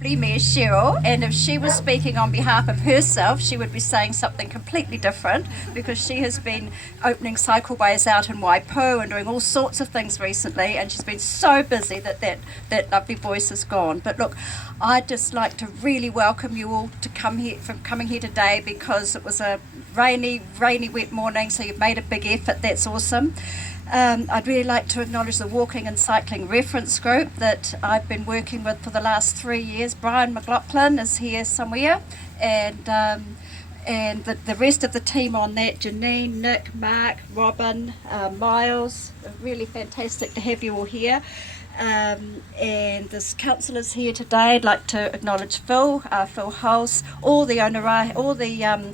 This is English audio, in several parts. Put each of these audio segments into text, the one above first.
lovely Mayor Cheryl, and if she was speaking on behalf of herself, she would be saying something completely different, because she has been opening cycleways out in Waipu and doing all sorts of things recently, and she's been so busy that lovely voice is gone. But look, I'd just like to really welcome you all to coming here today, because it was a rainy, wet morning, so you've made a big effort. That's awesome. I'd really like to acknowledge the Walking and Cycling Reference Group that I've been working with for the last 3 years. Brian McLaughlin is here somewhere, and the rest of the team on that, Janine, Nick, Mark, Robin, Miles. Really fantastic to have you all here. And there's councillors here today. I'd like to acknowledge Phil Hulse, all the Onerahi, all the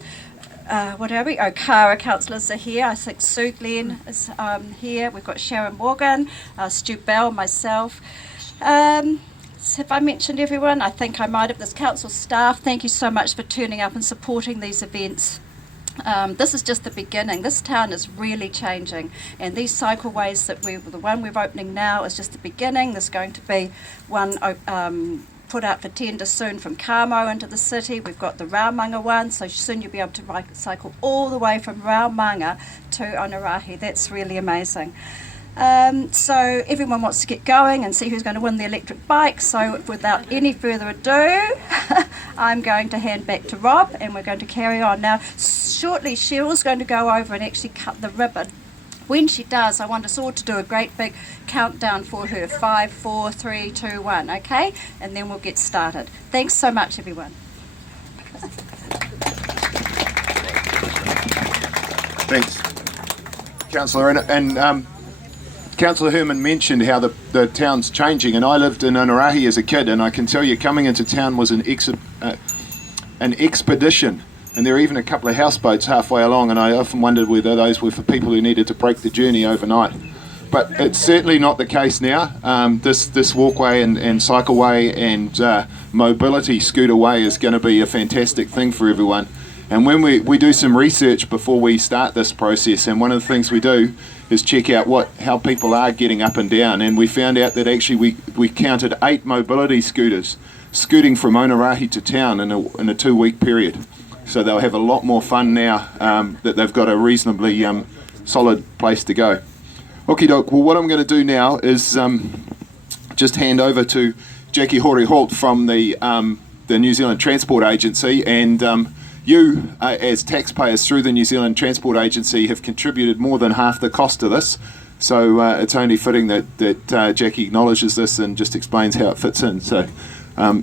Okara councillors are here. I think Sue Glenn is here. We've got Sharon Morgan, Stu Bell, myself. Have I mentioned everyone? I think I might have. This council staff, thank you so much for turning up and supporting these events. This is just the beginning. This town is really changing, and these cycleways the one we're opening now is just the beginning. There's going to be one put out for tender soon from Kamo into the city. We've got the Raumanga one, so soon you'll be able to cycle all the way from Raumanga to Onerahi. That's really amazing. So everyone wants to get going and see who's going to win the electric bike. So without any further ado, I'm going to hand back to Rob, and we're going to carry on. Now, shortly Cheryl's going to go over and actually cut the ribbon. When she does, I want us all to do a great big countdown for her. 5, 4, 3, 2, 1, okay? And then we'll get started. Thanks so much, everyone. Thanks, Councillor. And Councillor Herman mentioned how the town's changing, and I lived in Onerahi as a kid, and I can tell you coming into town was an expedition. And there are even a couple of houseboats halfway along, and I often wondered whether those were for people who needed to break the journey overnight. But it's certainly not the case now. This walkway and cycleway and mobility scooterway is going to be a fantastic thing for everyone. And when we do some research before we start this process, and one of the things we do is check out how people are getting up and down, and we found out that actually we counted 8 mobility scooters scooting from Onerahi to town in a 2-week period. So they'll have a lot more fun now that they've got a reasonably solid place to go. Okie doke, well what I'm going to do now is just hand over to Jackie Hori-Holt from the New Zealand Transport Agency, and you as taxpayers through the New Zealand Transport Agency have contributed more than half the cost of this. So it's only fitting that Jackie acknowledges this and just explains how it fits in. So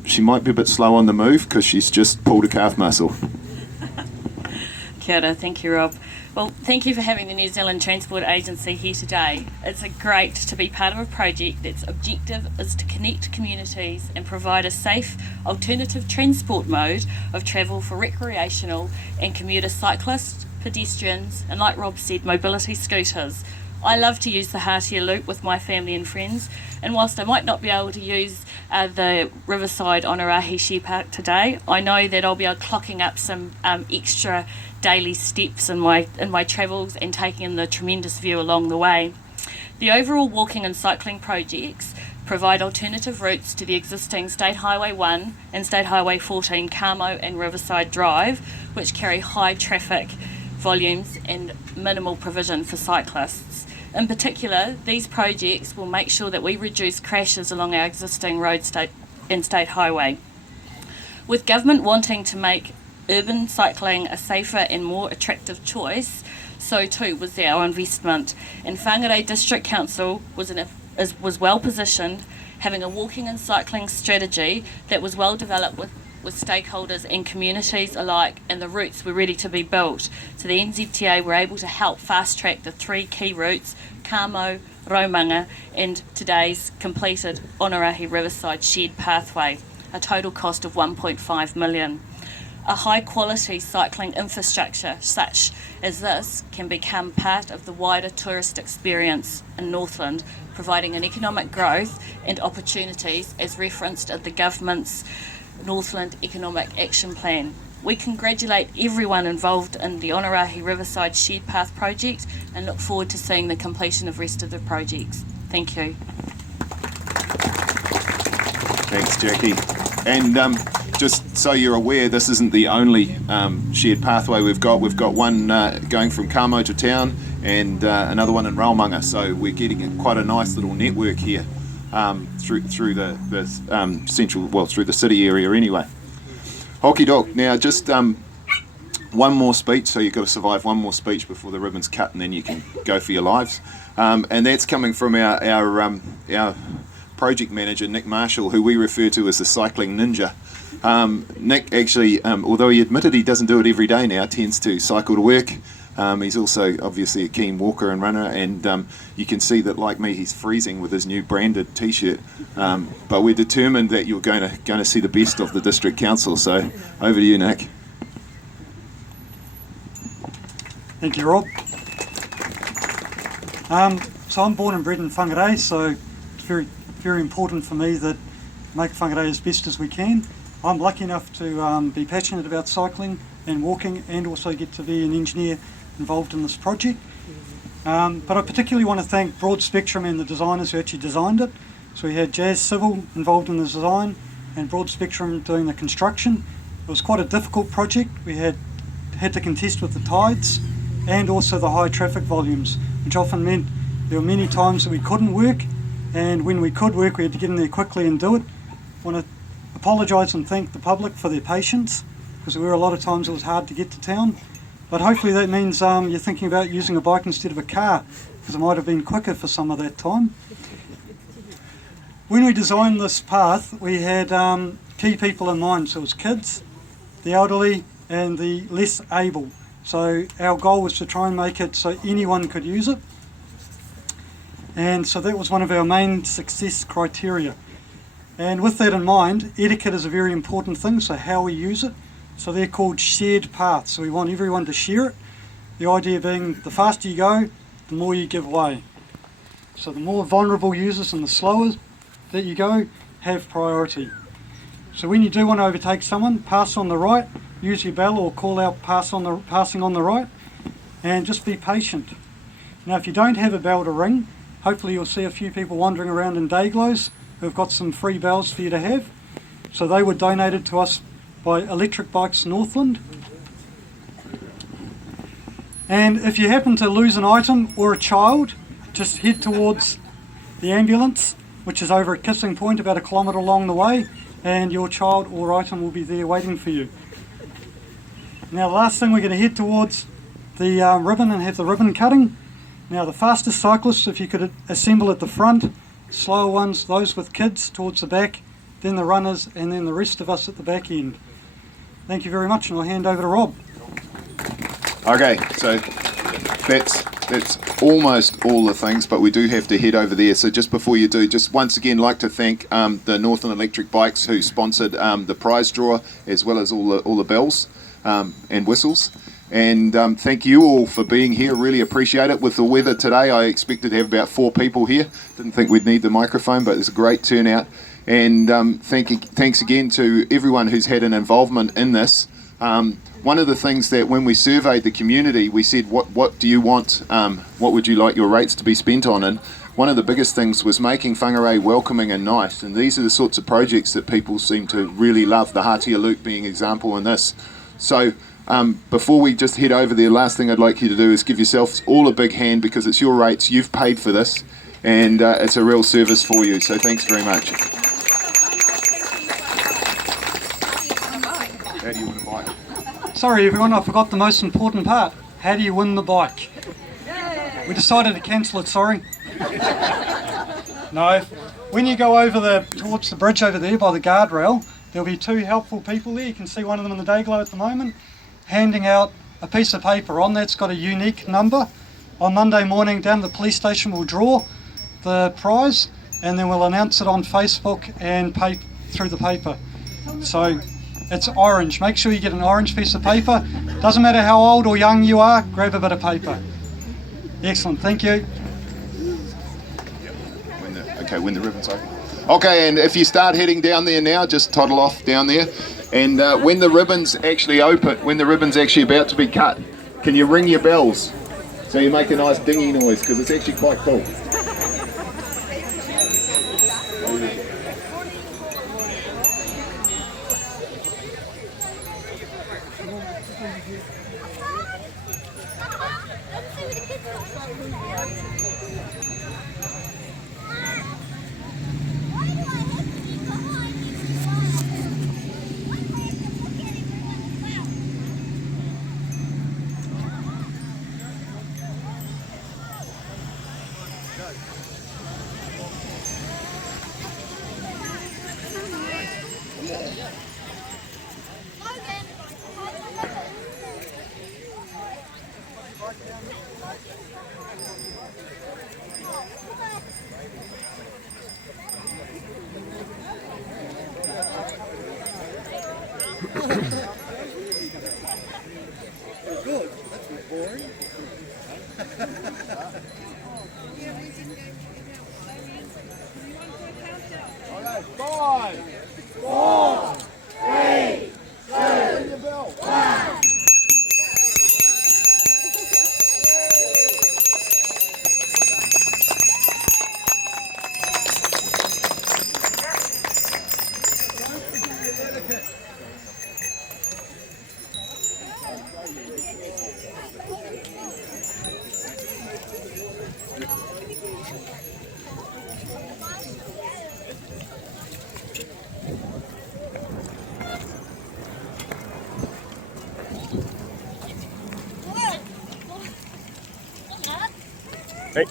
she might be a bit slow on the move because she's just pulled a calf muscle. Kia ora, thank you, Rob. Well, thank you for having the New Zealand Transport Agency here today. It's great to be part of a project that's objective is to connect communities and provide a safe alternative transport mode of travel for recreational and commuter cyclists, pedestrians, and like Rob said, mobility scooters. I love to use the Hatia Loop with my family and friends, and whilst I might not be able to use the Riverside Onerahi Shared Path today, I know that I'll be clocking up some extra daily steps in my travels and taking in the tremendous view along the way. The overall walking and cycling projects provide alternative routes to the existing State Highway 1 and State Highway 14 Kamo and Riverside Drive, which carry high traffic volumes and minimal provision for cyclists. In particular, these projects will make sure that we reduce crashes along our existing road and state highway. With government wanting to make urban cycling a safer and more attractive choice, so too was our investment. And Whangarei District Council was well positioned, having a walking and cycling strategy that was well developed with stakeholders and communities alike, and the routes were ready to be built. So the NZTA were able to help fast track the 3 key routes, Kamo, Raumanga, and today's completed Onerahi Riverside Shared Pathway, a total cost of 1.5 million. A high quality cycling infrastructure such as this can become part of the wider tourist experience in Northland, providing an economic growth and opportunities as referenced in the government's Northland Economic Action Plan. We congratulate everyone involved in the Onerahi Riverside Shared Path project and look forward to seeing the completion of the rest of the projects. Thank you. Thanks, Jackie. And just so you're aware, this isn't the only shared pathway we've got. We've got one going from Kamo to town and another one in Raumanga. So we're getting quite a nice little network here through the central, well, through the city area anyway. Hockey dog. Now just one more speech. So you've got to survive one more speech before the ribbon's cut, and then you can go for your lives. And that's coming from our project manager, Nick Marshall, who we refer to as the cycling ninja. Nick actually, although he admitted he doesn't do it every day now, tends to cycle to work. He's also obviously a keen walker and runner, and you can see that, like me, he's freezing with his new branded T-shirt. But we're determined that you're going to see the best of the district council. So over to you, Nick. Thank you, Rob. So I'm born and bred in Whangarei, so it's very, very important for me that make Whangarei as best as we can. I'm lucky enough to be passionate about cycling and walking, and also get to be an engineer involved in this project. But I particularly want to thank Broad Spectrum and the designers who actually designed it. So we had Jazz Civil involved in the design and Broad Spectrum doing the construction. It was quite a difficult project. We had to contest with the tides and also the high traffic volumes, which often meant there were many times that we couldn't work, and when we could work we had to get in there quickly and do it. I want to apologise and thank the public for their patience, because there were a lot of times it was hard to get to town. But hopefully that means you're thinking about using a bike instead of a car, because it might have been quicker for some of that time. When we designed this path, we had key people in mind. So it was kids, the elderly and the less able. So our goal was to try and make it so anyone could use it. And so that was one of our main success criteria. And with that in mind, etiquette is a very important thing, so how we use it. So they're called shared paths, so we want everyone to share it. The idea being the faster you go, the more you give way. So the more vulnerable users and the slower that you go have priority. So when you do want to overtake someone, pass on the right, use your bell or call out passing on the right, and just be patient. Now if you don't have a bell to ring, hopefully you'll see a few people wandering around in day glows who've got some free bells for you to have. So they were donated to us by Electric Bikes Northland. And if you happen to lose an item or a child, just head towards the ambulance, which is over at Kissing Point, about 1 kilometre along the way, and your child or item will be there waiting for you. Now the last thing, we're going to head towards the ribbon and have the ribbon cutting. Now the fastest cyclists, if you could assemble at the front, slower ones, those with kids, towards the back, then the runners, and then the rest of us at the back end. Thank you very much, and I'll hand over to Rob. Okay, so that's almost all the things, but we do have to head over there. So just before you do, just once again like to thank the Northern Electric Bikes who sponsored the prize draw, as well as all the bells and whistles. And thank you all for being here. Really appreciate it. With the weather today, I expected to have about 4 people here. Didn't think we'd need the microphone, but it's a great turnout. And thanks again to everyone who's had an involvement in this. One of the things that when we surveyed the community, we said, what do you want, what would you like your rates to be spent on? And one of the biggest things was making Whangarei welcoming and nice. And these are the sorts of projects that people seem to really love, the Hatia Luke being an example in this. So before we just head over there, last thing I'd like you to do is give yourselves all a big hand, because it's your rates, you've paid for this, and it's a real service for you. So thanks very much. How do you win a bike? Sorry everyone, I forgot the most important part. How do you win the bike? We decided to cancel it, sorry. No, when you go over towards the bridge over there by the guardrail, there'll be 2 helpful people there. You can see one of them in the day glow at the moment, handing out a piece of paper. On that's got a unique number. On Monday morning down at the police station we'll draw the prize, and then we'll announce it on Facebook and through the paper. So it's orange. Make sure you get an orange piece of paper. Doesn't matter how old or young you are, grab a bit of paper. Excellent, thank you. When the ribbon's open. Okay, and if you start heading down there now, just toddle off down there. And when the ribbon's actually open, when the ribbon's actually about to be cut, can you ring your bells? So you make a nice dingy noise, because it's actually quite cool. Good. That's not boring. Alright, 5, 4, 3, 2, 1. Hey.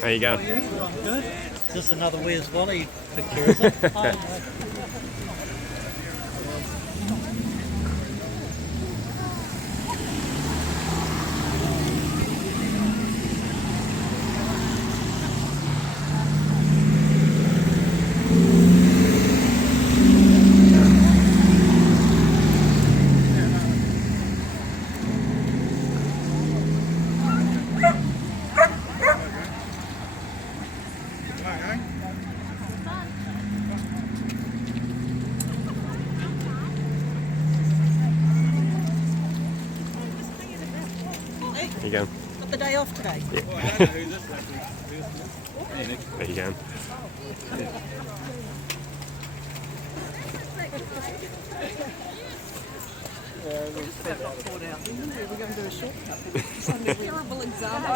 How you going? Good. Just another Where's Wally picture, is it? How you going? Got the day off today. Yeah. There you go. We're going to do a shortcut. Some terrible example.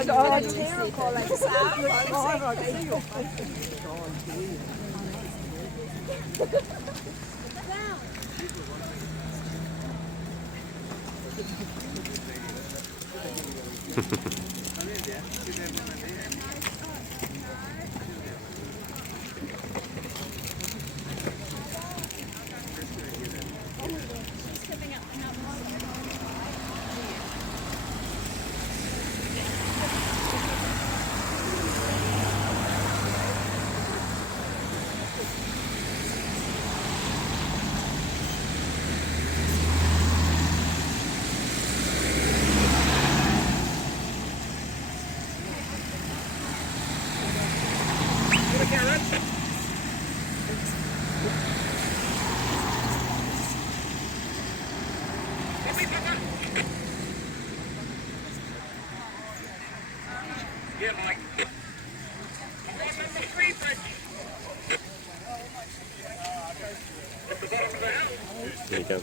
There you go.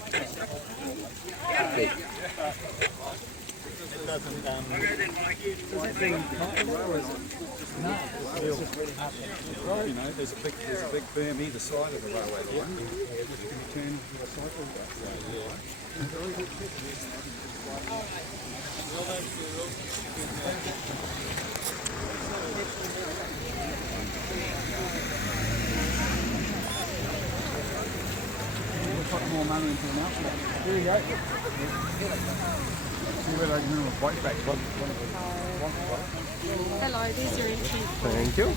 You know, there's a big berm either side of the railway line. You can turn to a cycle put more money into an outlet. There you go. See where those mineral bike back. Hello, there's your entry. Thank you.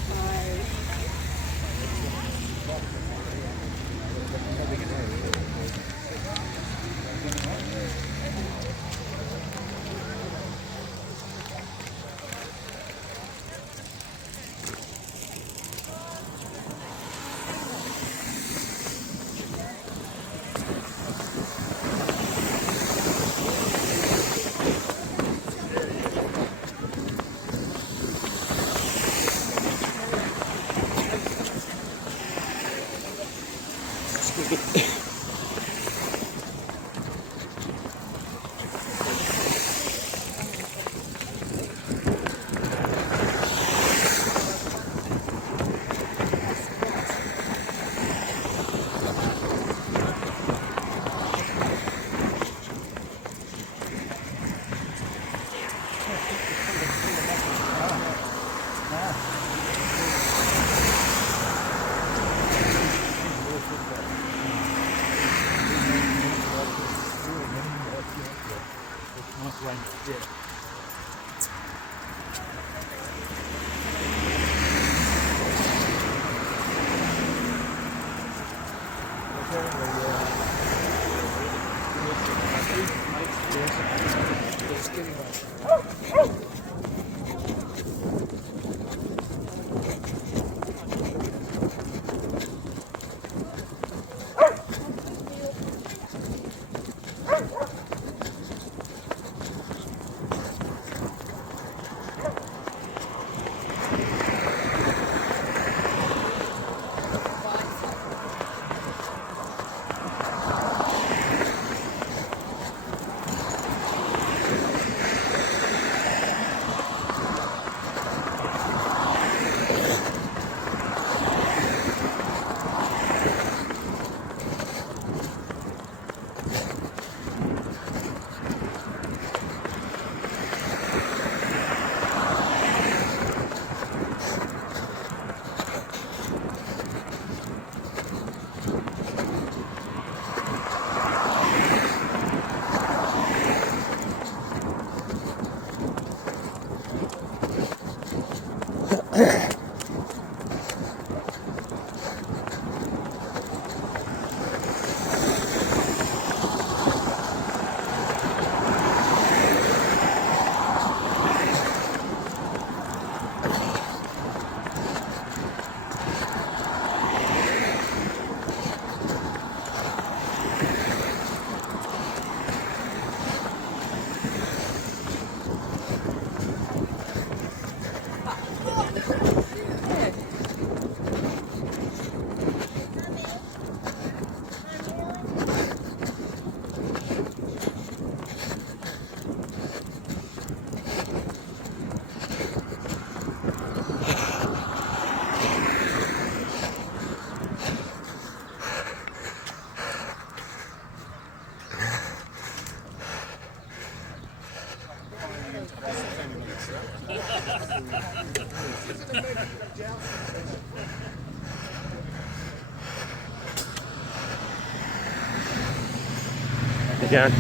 Again.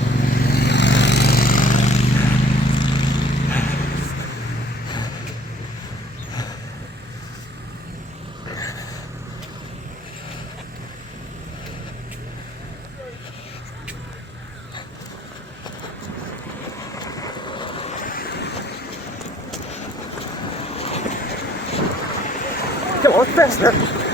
Come on, faster!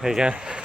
There you go.